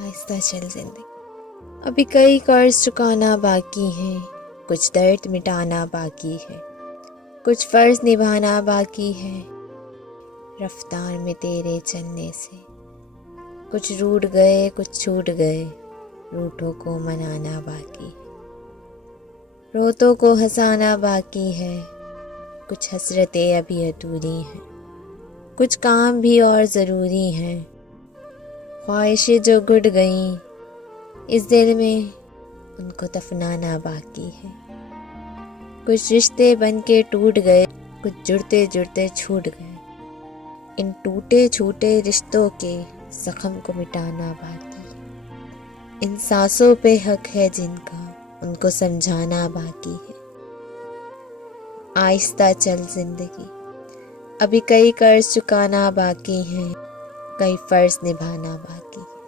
आहिस्ता चल जिंदगी। अभी कई कर्ज चुकाना बाकी है, कुछ दर्द मिटाना बाकी है, कुछ फर्ज निभाना बाकी है। रफ्तार में तेरे चलने से कुछ रूठ गए, कुछ छूट गए, रूठों को मनाना बाकी है। रोतों को हंसाना बाकी है, कुछ हसरतें अभी अधूरी हैं, कुछ काम भी और ज़रूरी हैं। ख्वाहिशें जो गुट गईं इस दिल में, उनको दफनाना बाकी है। कुछ रिश्ते बन के टूट गए, कुछ जुड़ते जुड़ते छूट गए। इन टूटे छूटे रिश्तों के जख्म को मिटाना बाकी है। इन सांसों पे हक है जिनका, उनको समझाना बाकी है। आहिस्ता चल जिंदगी। अभी कई कर्ज चुकाना बाकी हैं, कई फर्ज निभाना बाकी है।